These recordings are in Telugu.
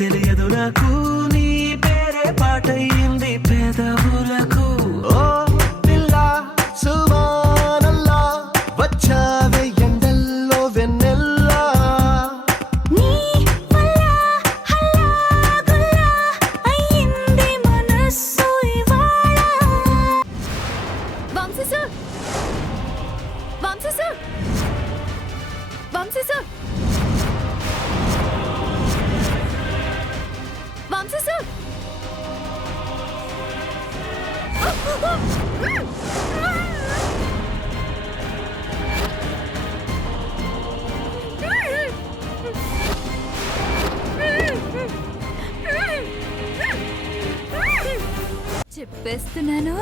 తెలియదు నాకు నీ పేరే పాటయింది పెదవులకు ఓ పిల్ల సువానల్లా వచ్చావే ఎండల్లో వెన్నెల్లా నీ వల్ల హల్లా గుల్లా అయ్యింది మనస్సు ఇవాళ Vamshi sir Vamshi sir Vamshi sir Vamshi sir చెప్పేస్తున్నాను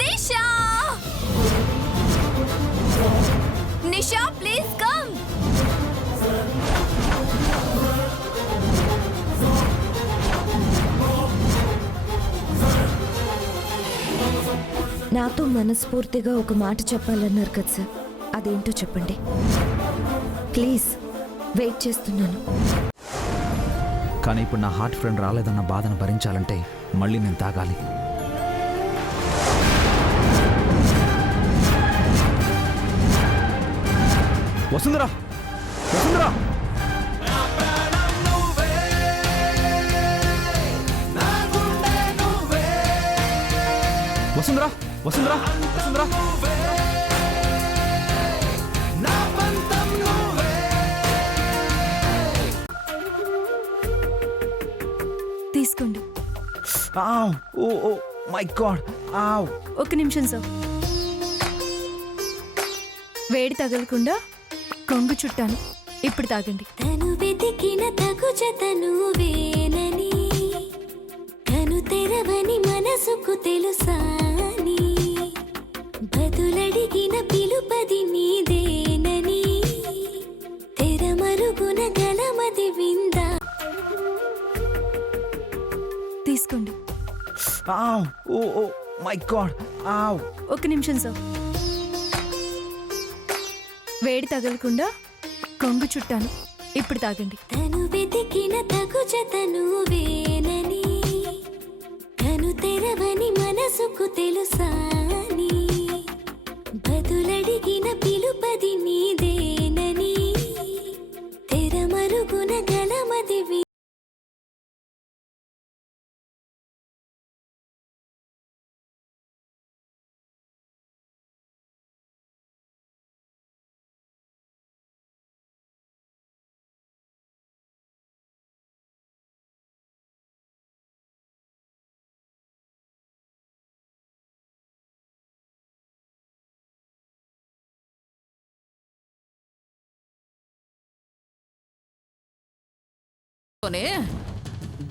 నిషా నిషా ప్లీజ్ కమ్ నాతో మనస్ఫూర్తిగా ఒక మాట చెప్పాలన్నారు కదా సార్, అదేంటో చెప్పండి ప్లీజ్. వెయిట్ చేస్తున్నాను. కానీ ఇప్పుడు నా హార్ట్ ఫ్రెండ్ రాలేదన్న బాధను భరించాలంటే మళ్ళీ నేను తాగాలి. వసుంధరా వసుంధరా వసుంధరా వసుంధరా వసుంధరా తీసుకోండి. ఓ ఓ మై గాడ్. ఒక నిమిషం సార్. వేడి తగలకుండా కొంగు చుట్టాను, ఇప్పుడు తాగండి. తను వెతికిన తగు జతను వేనని కను తెరవని మనసుకు తెలుసాని బదులడిగిన పిలుపది నీదేనని తెరమరుగున గలమది విందా. తీసుకోండి. ఓ ఓ మై గాడ్. ఒక నిమిషం సార్. వేడి తగలకుండా కొంగు చుట్టాను, ఇప్పుడు తాగండి. తను వెతికిన తగు జతను వేనని కను తెరవని మనసుకు తెలుసాని బదులడిగిన పిలుపది నీదేనని తెరమరుగున గలమది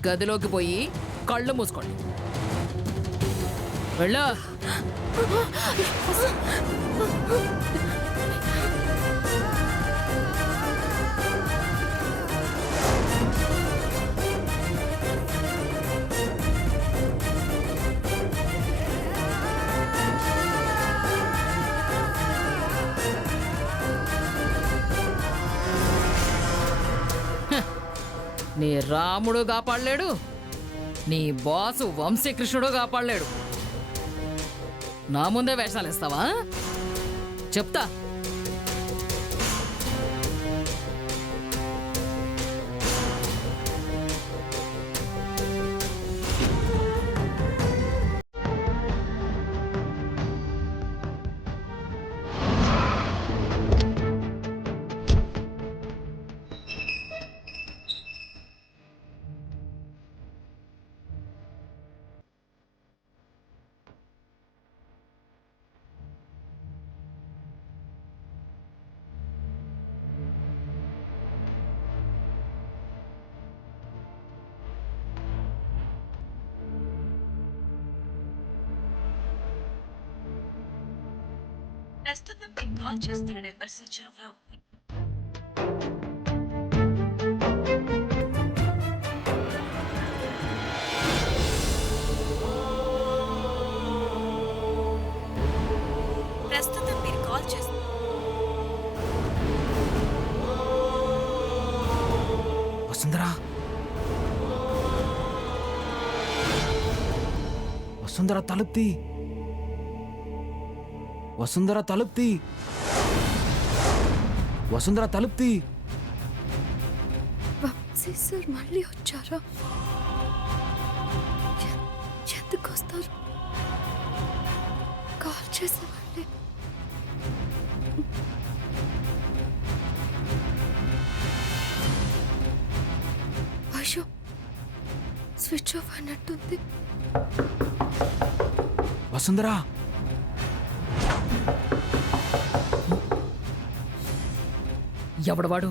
గదిలోకి పోయి కళ్ళు మూసుకోండి. వెళ్ళా. నీ రాముడు కాపాడలేడు, నీ బాసు వంశీకృష్ణుడు కాపాడలేడు. నా ముందే వేషాలు ఇస్తావా? చెప్తా. ప్రస్తుతం మీకు కాల్ చేస్తున్న నెంబర్ స్విచ్ ఆఫ్ లో ఉంది. ప్రస్తుతం మీరు కాల్ చేస్తున్న వసుంధరా వసుంధర తలుపుతీ వసుంధర తలుపుతీ వసుంధర తలుపుతీ వంశీ సార్ మళ్ళీ వచ్చారా? ఎందుకు వస్తారు? కాల్ చేసేవాళ్ళే. అయ్యో, స్విచ్ ఆఫ్ అన్నట్టుంది. వసుంధరా ఎవడవాడు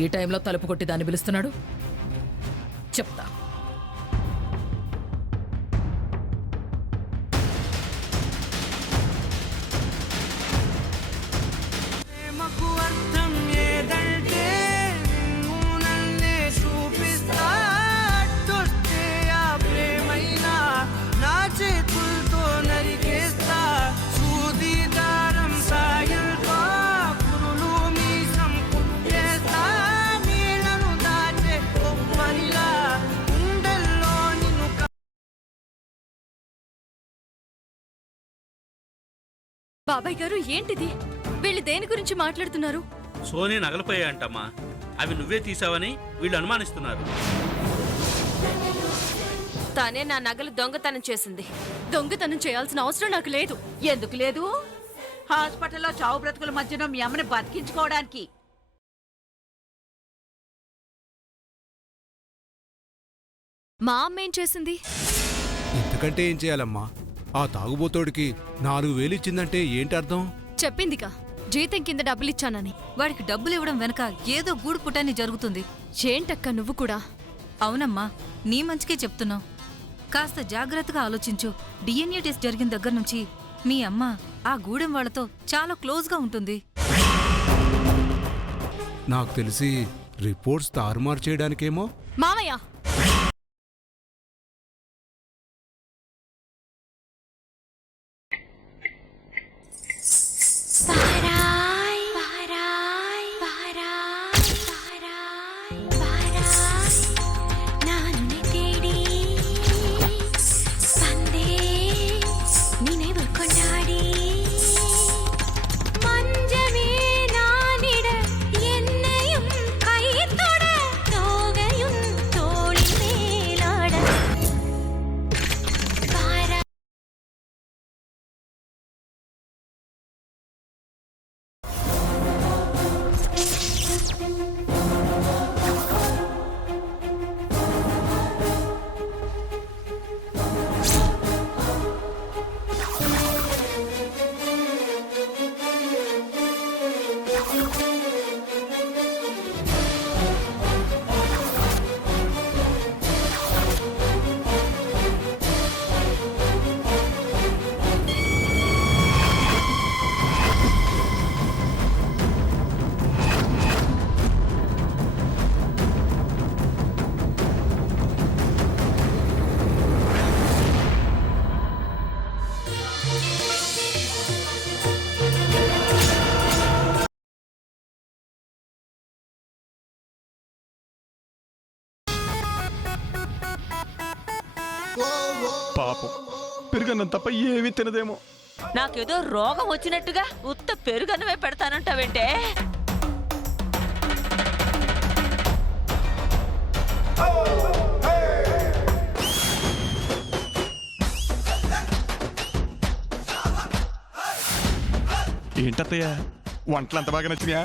ఈ టైంలో తలుపు కొట్టి దాన్ని పిలుస్తున్నాడు? చెప్తా. ప్రేమకు అర్థం ఏదంటే నువ్వు నన్నే చూపిస్తా అట్టొస్తే ఆ ప్రేమైనా నా చేతులతో నరికేస్తా సూది దారం సాయంతో పురులు మీసం కుట్టేస్తా నీళ్ళను దాచే కొబ్బరిలా గుండెల్లో నిన్ను బాబాయ్ గారు, ఏంటిది? వీళ్ళు దేని గురించి మాట్లాడుతున్నారు? సోనీ నగలిపోయాయంటమ్మా. అవి నువ్వే తీసావని వీళ్ళు అనుమానిస్తున్నారు. తానే నా నగలు దొంగతనం చేసింది. దొంగతనం చేయాల్సిన అవసరం నాకు లేదు. ఎందుకు లేదు? హాస్పిటల్లో చావు బ్రతుకుల మధ్యన మీ అమ్మని బతికించుకోవడానికి. మా అమ్మ ఏం చేసింది? ఇంతకంటే ఏం చేయాలమ్మా? ఆ తాగుబోతోడికి 4,000 ఇచ్చిందంటే ఏంటి అర్థం? చెప్పిందిగా, జీతం కింద డబ్బులిచ్చానని. వాడికి డబ్బులు ఇవ్వడం వెనక ఏదో గూడు పుటాన్ని జరుగుతుంది. ఏంటక్క నువ్వు కూడా? అవునమ్మా, నీ మంచికే చెప్తున్నావు. కాస్త జాగ్రత్తగా ఆలోచించు. డిఎన్ఏ టెస్ట్ జరిగిన దగ్గర నుంచి మీ అమ్మ ఆ గూడెం వాళ్లతో చాలా క్లోజ్గా ఉంటుంది. నాకు తెలిసి రిపోర్ట్స్ తారుమారు చేయడానికేమో. మామయ్య, పారాయ్ పారాయ్ పారాయ్ పారాయ్ పారాయ్ నానునే తేడి సందే నిனைவு கொண்டாடி மஞ்சமே நானிட என்னையும் கைத்தொட தோகையும் தோளின் மேலாட பாராய் పాపం పెరుగన్నం తప్ప ఏమీ తినదేమో. నాకేదో రోగం వచ్చినట్టుగా ఉత్త పెరుగన్నమే పెడతానంటావేంటే? ఏంటత్తయ్య, వంటలు అంత బాగా నచ్చినాయా?